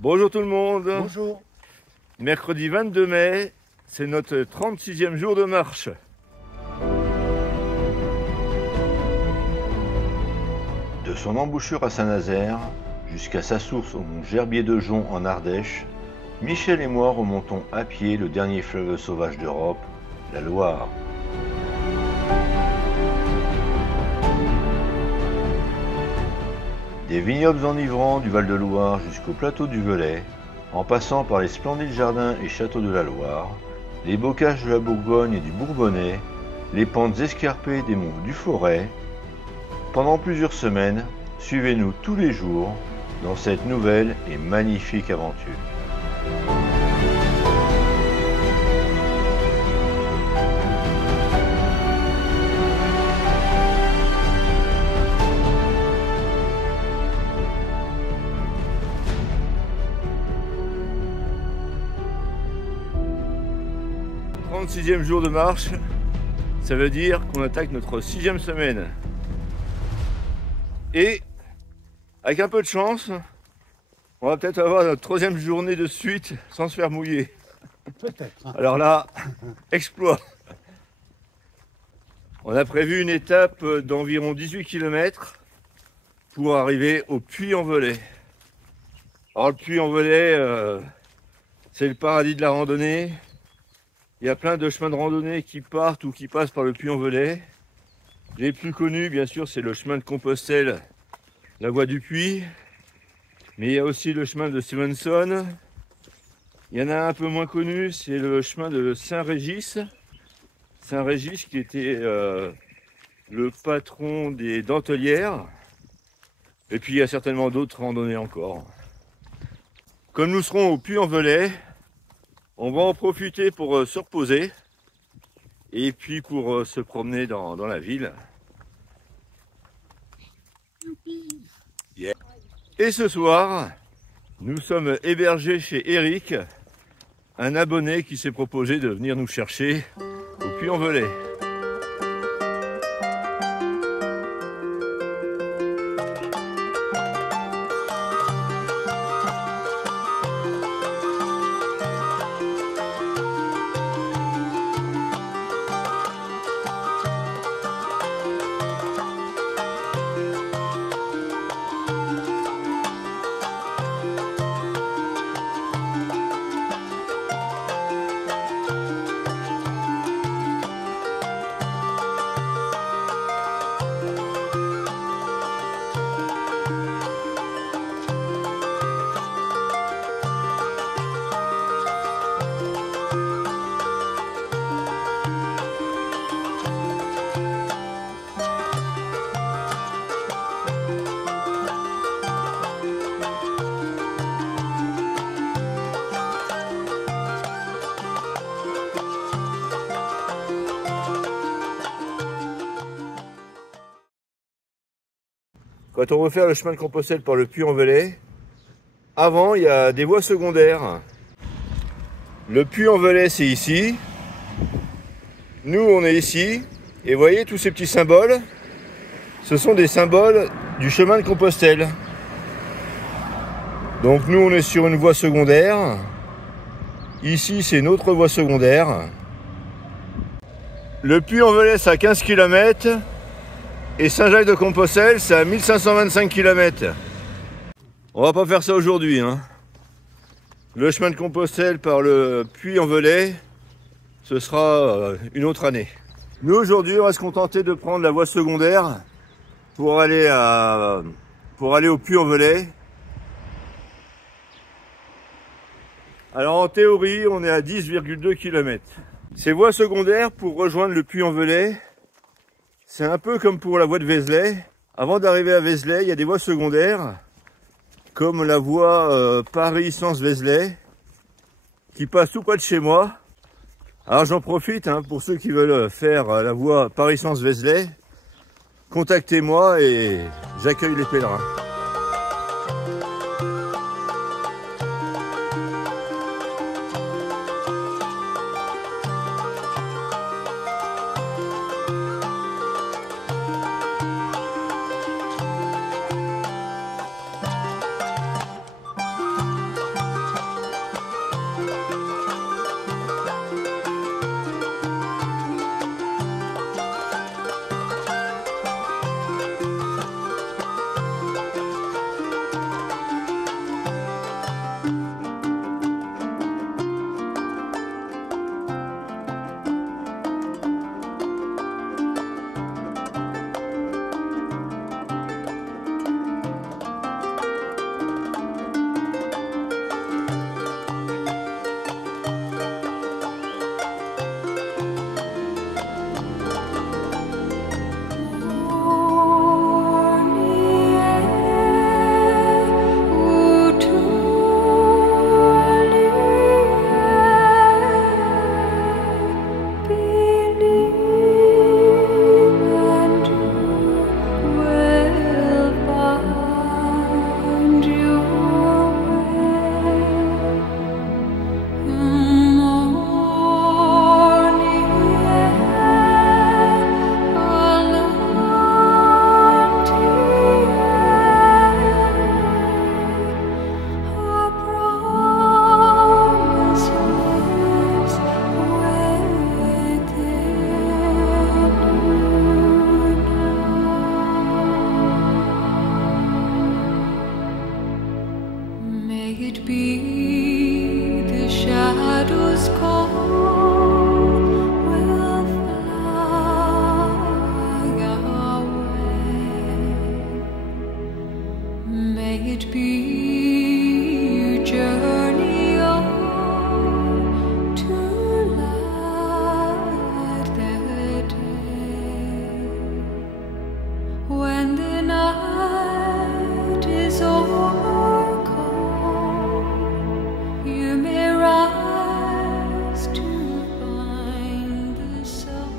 Bonjour tout le monde. Bonjour. Mercredi 22 mai, c'est notre 36e jour de marche. De son embouchure à Saint-Nazaire jusqu'à sa source au mont Gerbier de Jonc en Ardèche, Michel et moi remontons à pied le dernier fleuve sauvage d'Europe, la Loire. Des vignobles enivrants du Val-de-Loire jusqu'au plateau du Velay, en passant par les splendides jardins et châteaux de la Loire, les bocages de la Bourgogne et du Bourbonnais, les pentes escarpées des monts du Forêt. Pendant plusieurs semaines, suivez-nous tous les jours dans cette nouvelle et magnifique aventure. « 36e jour de marche », ça veut dire qu'on attaque notre 6e semaine. Et avec un peu de chance, on va peut-être avoir notre 3e journée de suite sans se faire mouiller. Peut-être. Alors là, exploit. On a prévu une étape d'environ 18 km pour arriver au Puy-en-Velay. Alors le Puy-en-Velay, c'est le paradis de la randonnée. Il y a plein de chemins de randonnée qui partent ou qui passent par le Puy-en-Velay. Les plus connus, bien sûr, c'est le chemin de Compostelle, la voie du Puy. Mais il y a aussi le chemin de Stevenson. Il y en a un peu moins connu, c'est le chemin de Saint-Régis. Saint-Régis qui était le patron des Dentellières. Et puis il y a certainement d'autres randonnées encore. Comme nous serons au Puy-en-Velay, on va en profiter pour se reposer et puis pour se promener dans la ville. Yeah. Et ce soir, nous sommes hébergés chez Eric, un abonné qui s'est proposé de venir nous chercher au Puy-en-Velay. Quand on veut faire le chemin de Compostelle par le Puy-en-Velay, avant il y a des voies secondaires. Le Puy-en-Velay c'est ici, nous on est ici, et vous voyez tous ces petits symboles, ce sont des symboles du chemin de Compostelle. Donc nous on est sur une voie secondaire, ici c'est une autre voie secondaire. Le Puy-en-Velay c'est à 15 km. Et Saint-Jacques-de-Compostelle, c'est à 1525 km. On va pas faire ça aujourd'hui, hein. Le chemin de Compostelle par le Puy-en-Velay, ce sera une autre année. Nous, aujourd'hui, on va se contenter de prendre la voie secondaire pour aller au Puy-en-Velay. Alors, en théorie, on est à 10,2 km. Ces voies secondaires, pour rejoindre le Puy-en-Velay, c'est un peu comme pour la voie de Vézelay. Avant d'arriver à Vézelay, il y a des voies secondaires, comme la voie Paris-Sens-Vézelay, qui passe tout près de chez moi. Alors j'en profite, hein, pour ceux qui veulent faire la voie Paris-Sens-Vézelay, contactez-moi et j'accueille les pèlerins. May it be the shadows call will fly away. May it be you journey on to light the day. When the night is over, you may rise to find the sun.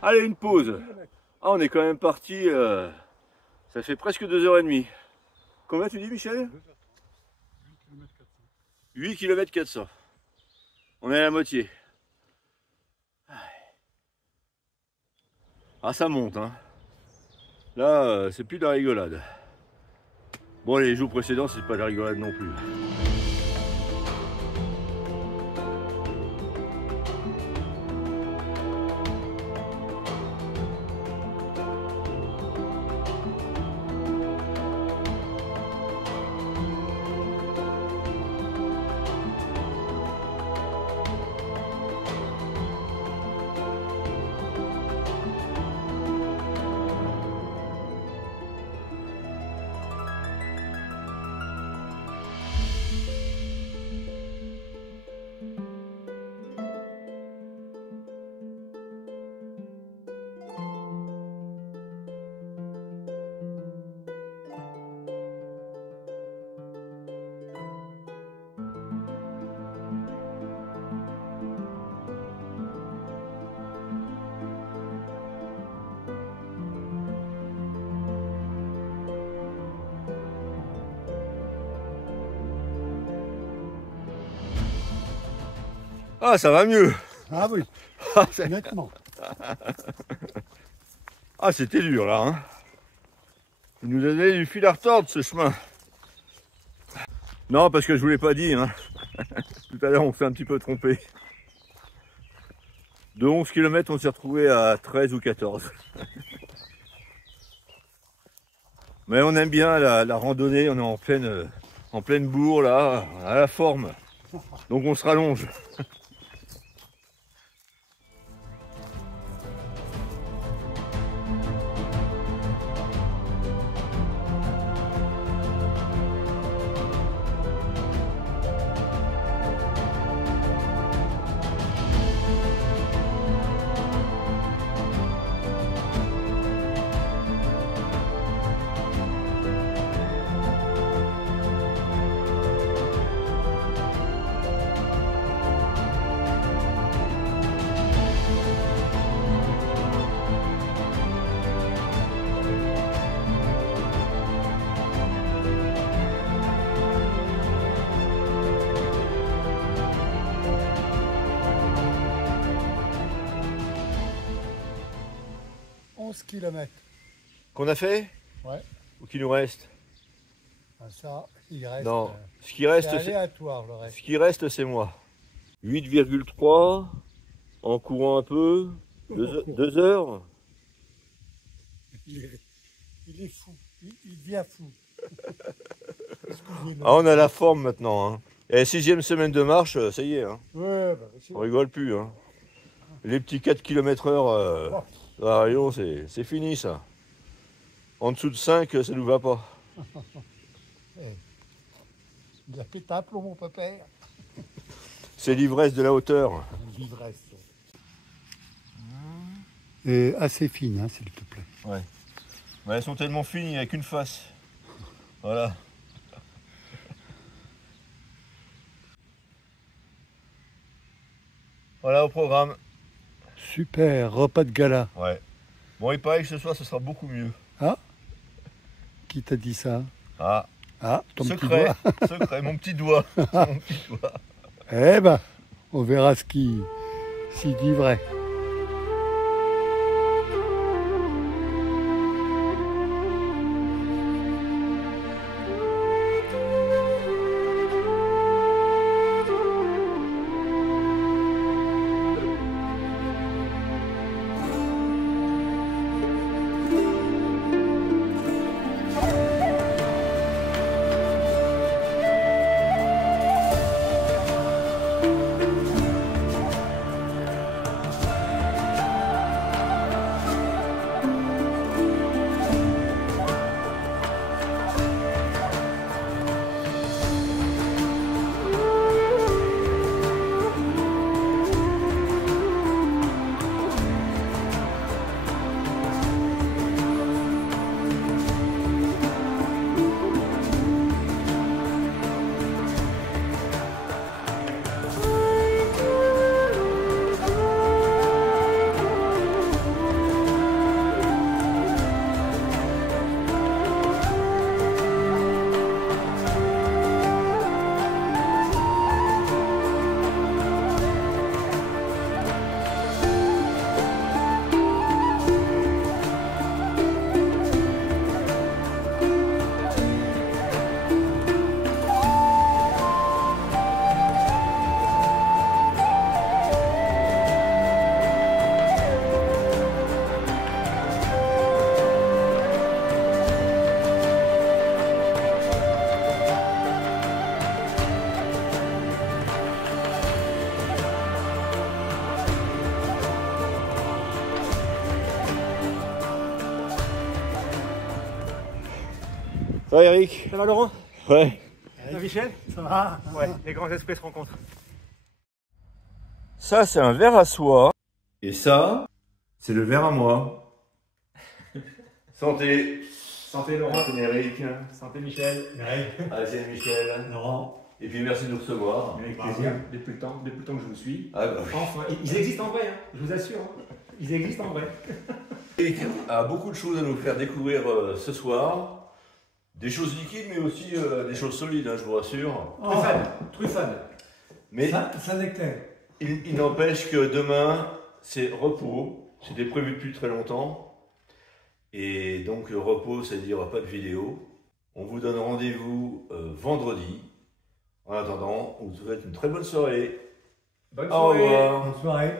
Allez, une pause. Ah, on est quand même parti, ça fait presque 2h30. Combien tu dis, Michel? 8 km 400. On est à la moitié. Ah, ça monte, hein. Là, c'est plus de la rigolade. Bon, les jours précédents, c'est pas de la rigolade non plus. Ah, ça va mieux. Ah oui, Ah, nettement. ah, c'était dur là. Hein. Il nous donnait du fil à retordre ce chemin. Non, parce que je vous l'ai pas dit. Hein. Tout à l'heure, on s'est un petit peu trompé. De 11 km, on s'est retrouvé à 13 ou 14. Mais on aime bien la randonnée. On est en pleine bourre là, à la forme. Donc on se rallonge. Kilomètres. Qu'on a fait? Ouais. Ou qu'il nous reste? Ah, ça, il reste. Non, ce qui reste, c'est aléatoire le reste. Ce qui reste, c'est moi. 8,3 en courant un peu. 2 heures. Il est fou. Il devient fou. Ah, on a la forme maintenant. Hein. Et 6e semaine de marche, ça y est, hein. Ouais, bah, c'est On rigole plus. Hein. Les petits 4 km/h à Rion, c'est fini ça. En dessous de 5, ça nous va pas. il a pété un plomb, mon pépère. C'est l'ivresse de la hauteur. L'ivresse. Et assez fine, hein, s'il te plaît. Ouais. Mais elles sont tellement fines, il n'y a qu'une face. Voilà. Voilà au programme. Super, repas de gala. Ouais. Bon, il paraît que ce soir, ce sera beaucoup mieux. Qui t'a dit ça? Ah, Ton petit secret, doigt. secret, mon petit doigt. Mon petit doigt. Eh ben, on verra s'il dit vrai. Ça va Eric? Ça va Laurent? Ouais. Ça va Michel? Ça va? Ouais, les grands esprits se rencontrent. Ça, c'est un verre à soie. Et ça, c'est le verre à moi. Santé. Santé Laurent. Santé Eric. Santé Michel. Allez, Michel. Laurent. Et puis merci de nous recevoir. Avec plaisir. Depuis le temps que je vous suis. Ah bah oui. Enfin, ils existent en vrai, hein, je vous assure. Hein. Ils existent en vrai. Eric a beaucoup de choses à nous faire découvrir ce soir. Des choses liquides, mais aussi des choses solides, hein, je vous rassure. Truffade. Mais Ça nectaire. il n'empêche que demain, c'est repos. C'était prévu depuis très longtemps. Et donc, le repos, c'est-à-dire pas de vidéo. On vous donne rendez-vous vendredi. En attendant, on vous souhaite une très bonne soirée. Bonne Au soirée. revoir. Bonne soirée.